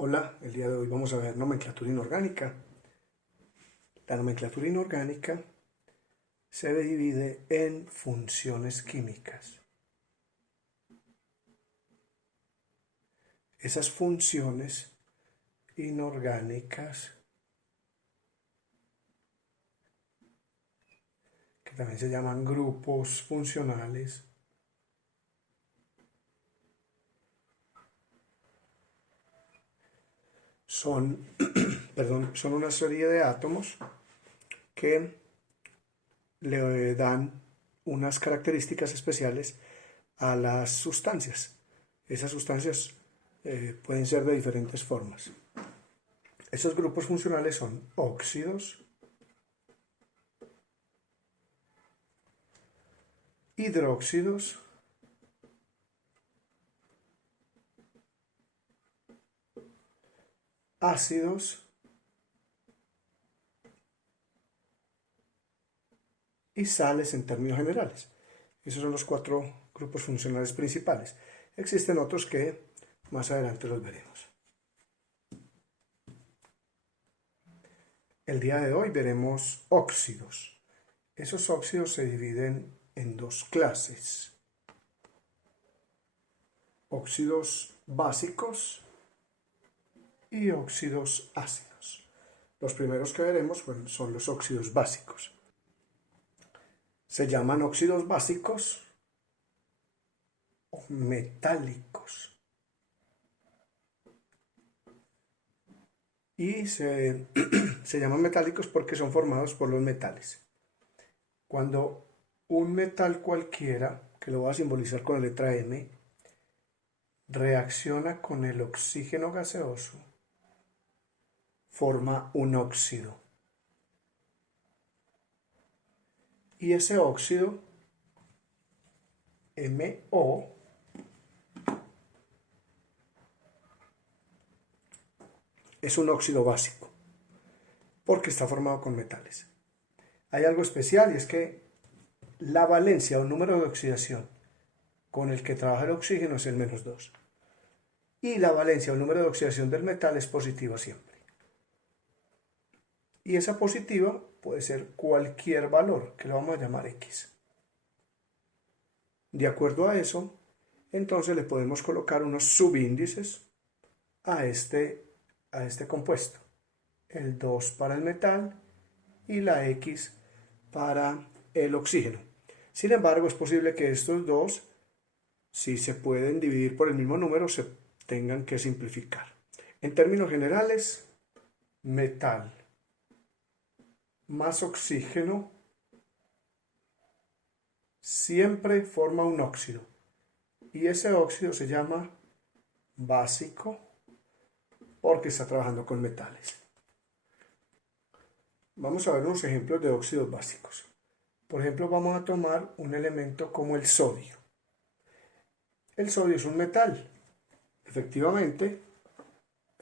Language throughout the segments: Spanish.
Hola, el día de hoy vamos a ver nomenclatura inorgánica. La nomenclatura inorgánica se divide en funciones químicas. Esas funciones inorgánicas, que también se llaman grupos funcionales, son, son una serie de átomos que le dan unas características especiales a las sustancias. Esas sustancias pueden ser de diferentes formas. Esos grupos funcionales son óxidos, hidróxidos, ácidos y sales en términos generales. Esos son los cuatro grupos funcionales principales. Existen otros que más adelante los veremos. El día de hoy veremos óxidos. Esos óxidos se dividen en dos clases. Óxidos básicos y óxidos ácidos. Los primeros que veremos son los óxidos básicos. Se llaman óxidos básicos o metálicos. Y se llaman metálicos porque son formados por los metales. Cuando un metal cualquiera, que lo voy a simbolizar con la letra M, reacciona con el oxígeno gaseoso, forma un óxido. Y ese óxido, MO, es un óxido básico, porque está formado con metales. Hay algo especial y es que la valencia o número de oxidación con el que trabaja el oxígeno es el -2. Y la valencia o número de oxidación del metal es positiva siempre. Y esa positiva puede ser cualquier valor, que lo vamos a llamar X. De acuerdo a eso, entonces le podemos colocar unos subíndices a este compuesto. El 2 para el metal y la X para el oxígeno. Sin embargo, es posible que estos dos, si se pueden dividir por el mismo número, se tengan que simplificar. En términos generales, metal más oxígeno siempre forma un óxido. Y ese óxido se llama básico porque está trabajando con metales. Vamos a ver unos ejemplos de óxidos básicos. Por ejemplo, vamos a tomar un elemento como el sodio. El sodio es un metal. Efectivamente,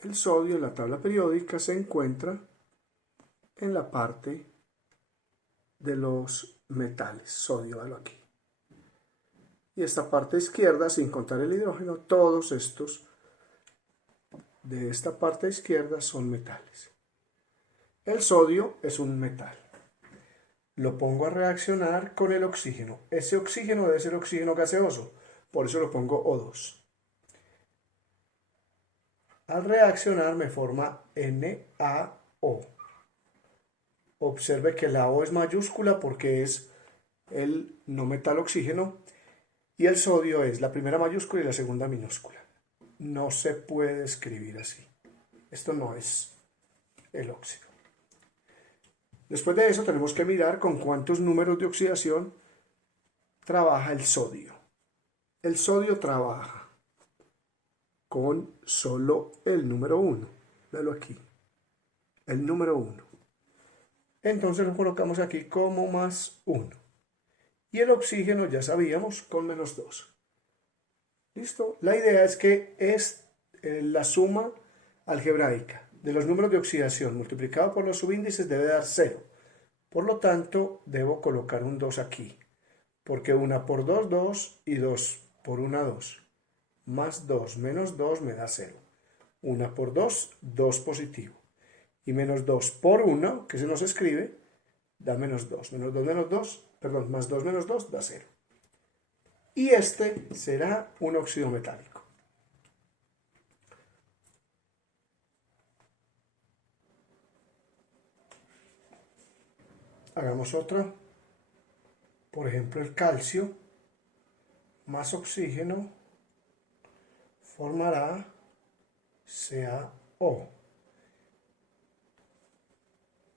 el sodio en la tabla periódica se encuentra en la parte de los metales. Sodio, véalo aquí. Y esta parte izquierda, sin contar el hidrógeno, todos estos de esta parte izquierda son metales. El sodio es un metal. Lo pongo a reaccionar con el oxígeno. Ese oxígeno debe ser oxígeno gaseoso, por eso lo pongo O2. Al reaccionar me forma NaO. Observe que la O es mayúscula porque es el no metal oxígeno y el sodio es la primera mayúscula y la segunda minúscula. No se puede escribir así. Esto no es el óxido. Después de eso tenemos que mirar con cuántos números de oxidación trabaja el sodio. El sodio trabaja con solo el número 1. Véalo aquí. El número 1. Entonces lo colocamos aquí como +1. Y el oxígeno ya sabíamos con -2. ¿Listo? La idea es que es la suma algebraica de los números de oxidación multiplicado por los subíndices debe dar 0. Por lo tanto, debo colocar un 2 aquí. Porque 1 por 2, 2 y 2 por 1, 2. Más 2 menos 2 me da 0. 1 por 2, 2 positivo. Y menos 2 por 1, que se nos escribe, da menos 2. Menos 2, perdón, más 2 menos 2 da 0. Y este será un óxido metálico. Hagamos otra. Por ejemplo, el calcio más oxígeno formará CaO.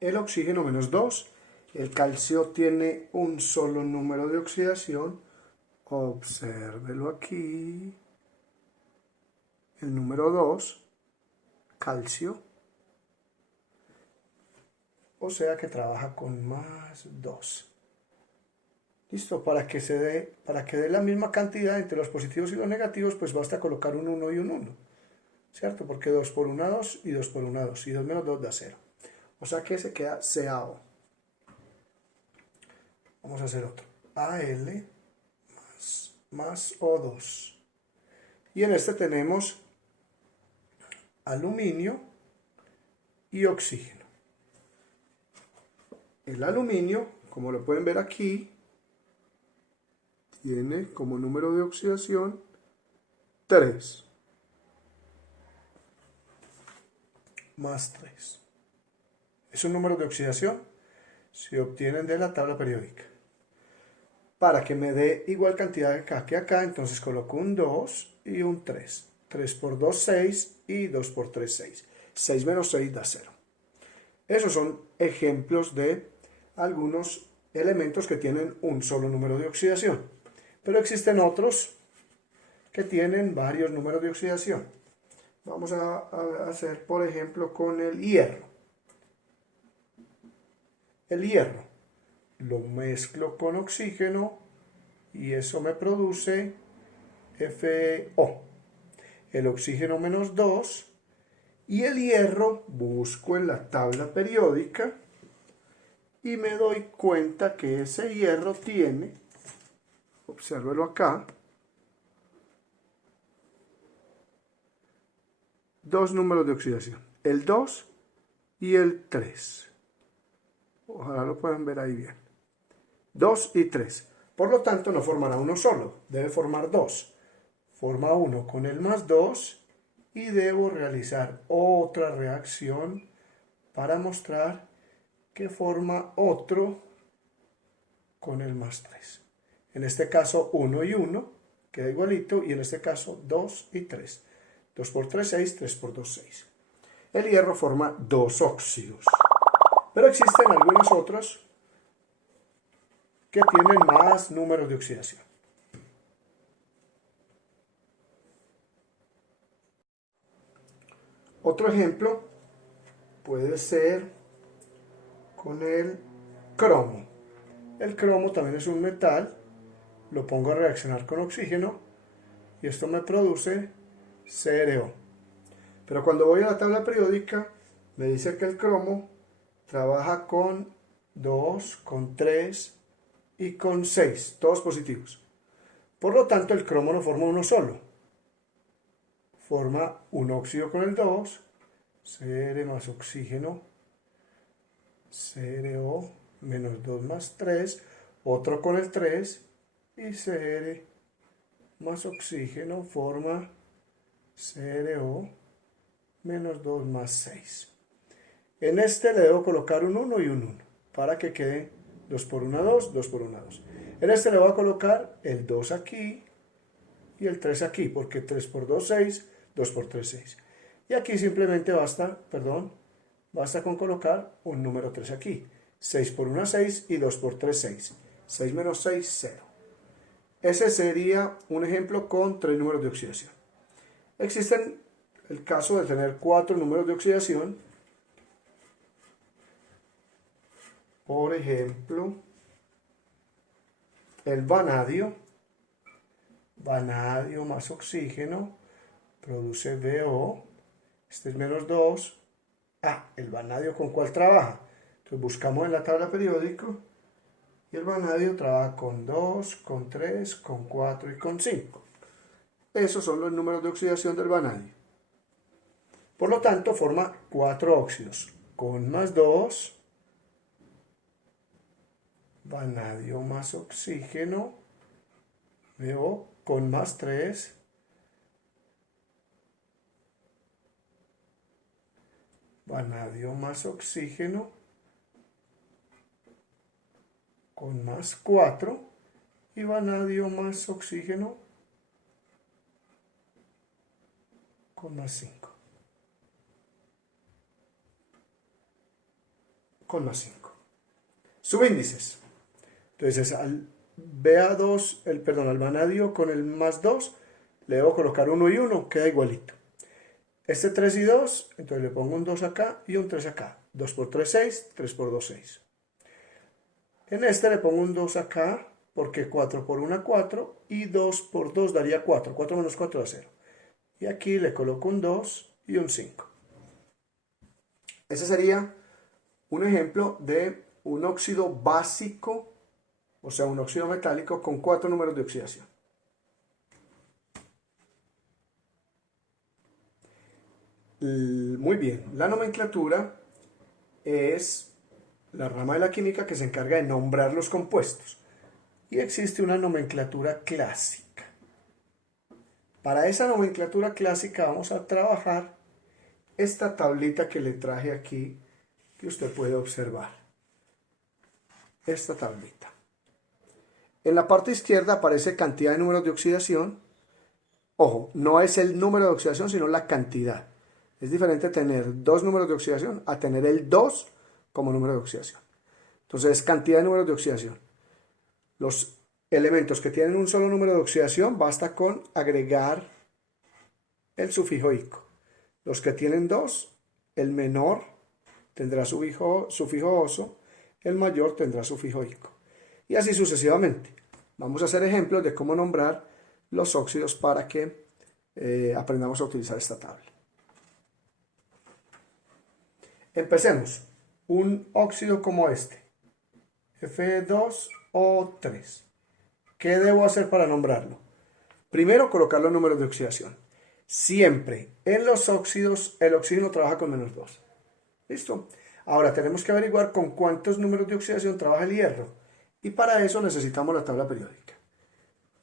El oxígeno menos 2. El calcio tiene un solo número de oxidación. Obsérvelo aquí. El número 2, calcio. O sea que trabaja con más 2. Listo, para que dé la misma cantidad entre los positivos y los negativos, pues basta colocar un 1 y un 1. ¿Cierto? Porque 2 por 1, 2 y 2 por 1, 2. Y 2 menos 2 da 0. O sea que se queda CaO. Vamos a hacer otro. Al más O2. Y en este tenemos aluminio y oxígeno. El aluminio, como lo pueden ver aquí, tiene como número de oxidación 3. Más 3. Esos números de oxidación se obtienen de la tabla periódica. Para que me dé igual cantidad de acá que acá, entonces coloco un 2 y un 3. 3 por 2, 6 y 2 por 3, 6. 6 menos 6 da 0. Esos son ejemplos de algunos elementos que tienen un solo número de oxidación. Pero existen otros que tienen varios números de oxidación. Vamos a hacer, por ejemplo, con el hierro. El hierro lo mezclo con oxígeno y eso me produce FO. El oxígeno menos 2 y el hierro busco en la tabla periódica y me doy cuenta que ese hierro tiene, obsérvelo acá, dos números de oxidación, el 2 y el 3. Ojalá lo puedan ver ahí bien. 2 y 3. Por lo tanto, no formará uno solo, debe formar 2. Forma 1 con el más 2 y debo realizar otra reacción para mostrar que forma otro con el más 3. En este caso 1 y 1 queda igualito y en este caso 2 y 3. 2 por 3, 6, 3 por 2, 6. El hierro forma dos óxidos. Pero existen algunos otros que tienen más números de oxidación. Otro ejemplo puede ser con el cromo. El cromo también es un metal, lo pongo a reaccionar con oxígeno y esto me produce CrO. Pero cuando voy a la tabla periódica me dice que el cromo trabaja con 2, con 3 y con 6, todos positivos. Por lo tanto, el cromo no forma uno solo. Forma un óxido con el 2, Cr más oxígeno, CrO menos 2 más 3, otro con el 3 y Cr más oxígeno forma CrO menos 2 más 6. En este le debo colocar un 1 y un 1 para que quede 2 por 1, 2, 2 por 1, 2. En este le voy a colocar el 2 aquí y el 3 aquí, porque 3 por 2, 6, 2 por 3, 6. Y aquí simplemente basta con colocar un número 3 aquí. 6 por 1, 6 y 2 por 3, 6. 6 menos 6, 0. Ese sería un ejemplo con 3 números de oxidación. Existen el caso de tener 4 números de oxidación. Por ejemplo, el vanadio más oxígeno produce VO, este es menos 2. El vanadio ¿con cuál trabaja? Entonces buscamos en la tabla periódica y el vanadio trabaja con 2, con 3, con 4 y con 5. Esos son los números de oxidación del vanadio. Por lo tanto, forma 4 óxidos. Con más 2, vanadio más oxígeno. Luego, con más 3, vanadio más oxígeno. Con más 4 y vanadio más oxígeno con más 5. Con más 5. Subíndices. Entonces al BA2, al vanadio con el más 2, le debo colocar 1 y 1, queda igualito. Este 3 y 2, entonces le pongo un 2 acá y un 3 acá. 2 por 3, 6, 3 por 2, 6. En este le pongo un 2 acá, porque 4 por 1, 4, y 2 por 2 daría 4. 4 menos 4 da 0. Y aquí le coloco un 2 y un 5. Ese sería un ejemplo de un óxido básico, o sea, un óxido metálico con 4 números de oxidación. Muy bien, la nomenclatura es la rama de la química que se encarga de nombrar los compuestos. Y existe una nomenclatura clásica. Para esa nomenclatura clásica vamos a trabajar esta tablita que le traje aquí, que usted puede observar. Esta tablita. En la parte izquierda aparece cantidad de números de oxidación. Ojo, no es el número de oxidación, sino la cantidad. Es diferente tener 2 números de oxidación a tener el 2 como número de oxidación. Entonces, cantidad de números de oxidación. Los elementos que tienen un solo número de oxidación, basta con agregar el sufijo ico. Los que tienen 2, el menor tendrá sufijo oso, el mayor tendrá sufijo ico. Y así sucesivamente. Vamos a hacer ejemplos de cómo nombrar los óxidos para que aprendamos a utilizar esta tabla. Empecemos. Un óxido como este, Fe2O3. ¿Qué debo hacer para nombrarlo? Primero, colocar los números de oxidación. Siempre en los óxidos el oxígeno trabaja con menos 2. ¿Listo? Ahora tenemos que averiguar con cuántos números de oxidación trabaja el hierro. Y para eso necesitamos la tabla periódica.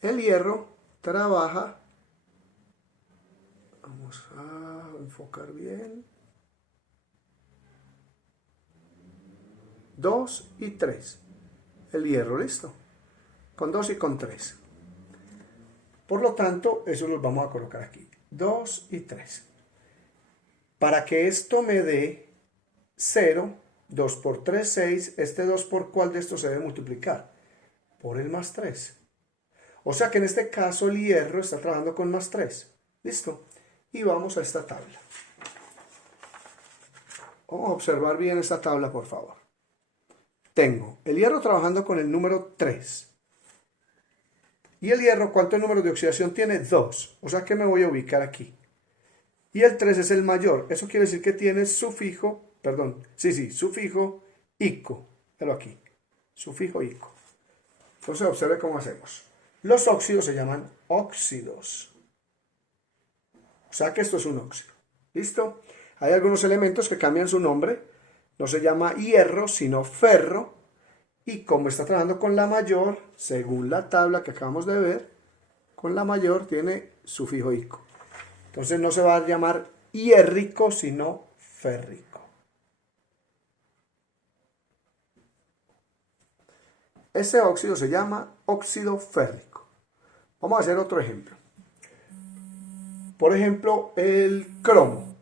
El hierro trabaja, vamos a enfocar bien, 2 y 3. El hierro, listo. Con 2 y con 3. Por lo tanto, eso los vamos a colocar aquí. 2 y 3. Para que esto me dé 0, 2 por 3, 6. Este 2 por cuál de estos se debe multiplicar. Por el más 3. O sea que en este caso el hierro está trabajando con más 3. ¿Listo? Y vamos a esta tabla. Vamos a observar bien esta tabla, por favor. Tengo el hierro trabajando con el número 3. Y el hierro, ¿cuántos números de oxidación tiene? 2. O sea que me voy a ubicar aquí. Y el 3 es el mayor. Eso quiere decir que tiene sufijo, sufijo ico. Pero aquí, sufijo ico. Entonces observe cómo hacemos. Los óxidos se llaman óxidos. O sea que esto es un óxido. ¿Listo? Hay algunos elementos que cambian su nombre. No se llama hierro, sino ferro. Y como está trabajando con la mayor, según la tabla que acabamos de ver, con la mayor tiene sufijo ico. Entonces no se va a llamar hierrico, sino férrico. Ese óxido se llama óxido férrico. Vamos a hacer otro ejemplo. Por ejemplo, el cromo.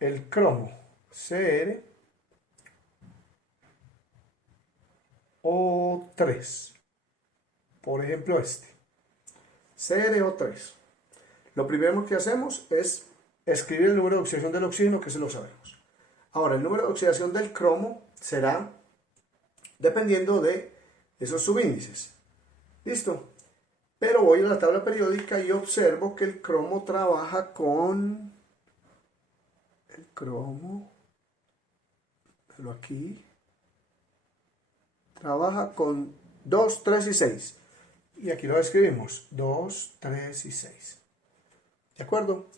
El cromo, CrO3. Por ejemplo, este. CrO3. Lo primero que hacemos es escribir el número de oxidación del oxígeno, que se lo sabemos. Ahora, el número de oxidación del cromo será dependiendo de esos subíndices. ¿Listo? Pero voy a la tabla periódica y observo que el cromo trabaja con... El cromo, pero aquí, trabaja con 2, 3 y 6. Y aquí lo escribimos, 2, 3 y 6. ¿De acuerdo?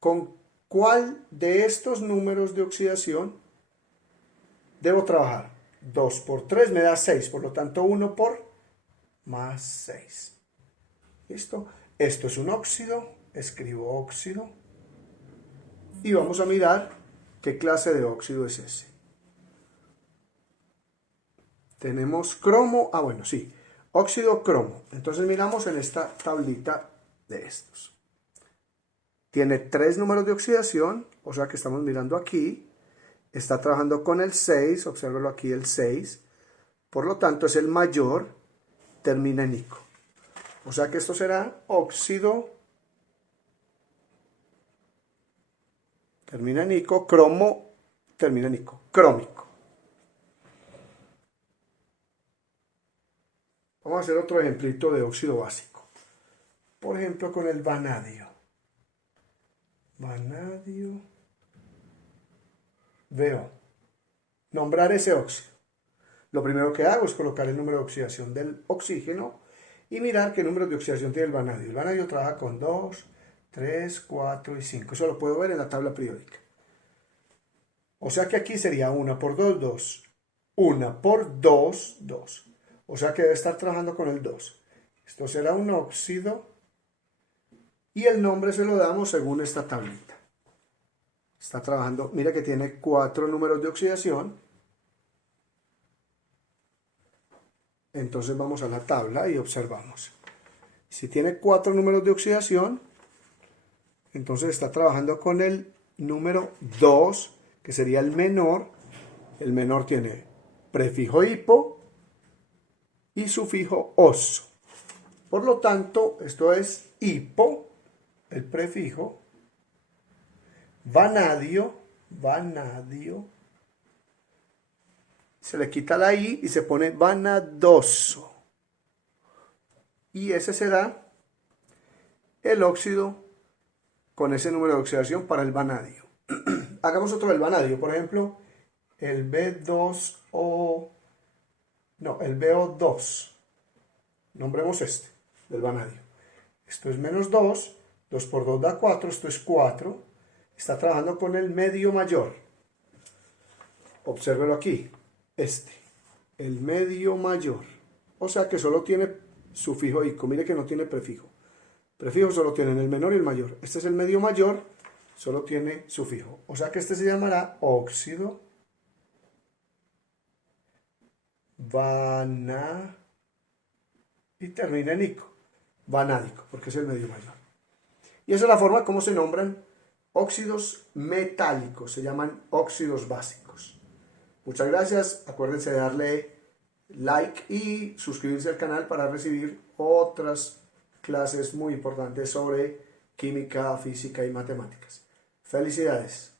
¿Con cuál de estos números de oxidación debo trabajar? 2 por 3 me da 6, por lo tanto 1 por más 6. ¿Listo? Esto es un óxido, escribo óxido y vamos a mirar qué clase de óxido es ese. Tenemos cromo, bueno, sí, óxido cromo. Entonces miramos en esta tablita de estos. Tiene 3 números de oxidación, o sea que estamos mirando aquí. Está trabajando con el 6, obsérvelo aquí el 6. Por lo tanto es el mayor, termina en ico. O sea que esto será óxido, termina en ico, cromo, termina en ico, crómico. Vamos a hacer otro ejemplito de óxido básico. Por ejemplo, con el vanadio. Vanadio. Veo. Nombrar ese óxido. Lo primero que hago es colocar el número de oxidación del oxígeno y mirar qué número de oxidación tiene el vanadio. El vanadio trabaja con 2, 3, 4 y 5. Eso lo puedo ver en la tabla periódica. O sea que aquí sería 1 por 2, 2. 1 por 2, 2. O sea que debe estar trabajando con el 2. Esto será un óxido y el nombre se lo damos según esta tablita. Está trabajando, mira que tiene 4 números de oxidación. Entonces vamos a la tabla y observamos. Si tiene 4 números de oxidación, entonces está trabajando con el número 2, que sería el menor. El menor tiene prefijo hipo y sufijo oso. Por lo tanto, esto es hipo, el prefijo, vanadio, se le quita la i y se pone vanadoso. Y ese será el óxido con ese número de oxidación para el vanadio. Hagamos otro del vanadio, por ejemplo, el B2O, no, el BO2. Nombremos este, del vanadio. Esto es menos 2, 2 por 2 da 4, esto es 4. Está trabajando con el medio mayor. Obsérvelo aquí, el medio mayor. O sea que solo tiene sufijo ico, mire que no tiene prefijo. Prefijo solo tienen el menor y el mayor. Este es el medio mayor, solo tiene sufijo. O sea que este se llamará óxido y termina en ico, vanádico, porque es el medio mayor. Y esa es la forma como se nombran óxidos metálicos, se llaman óxidos básicos. Muchas gracias, acuérdense de darle like y suscribirse al canal para recibir otras clases muy importantes sobre química, física y matemáticas. Felicidades.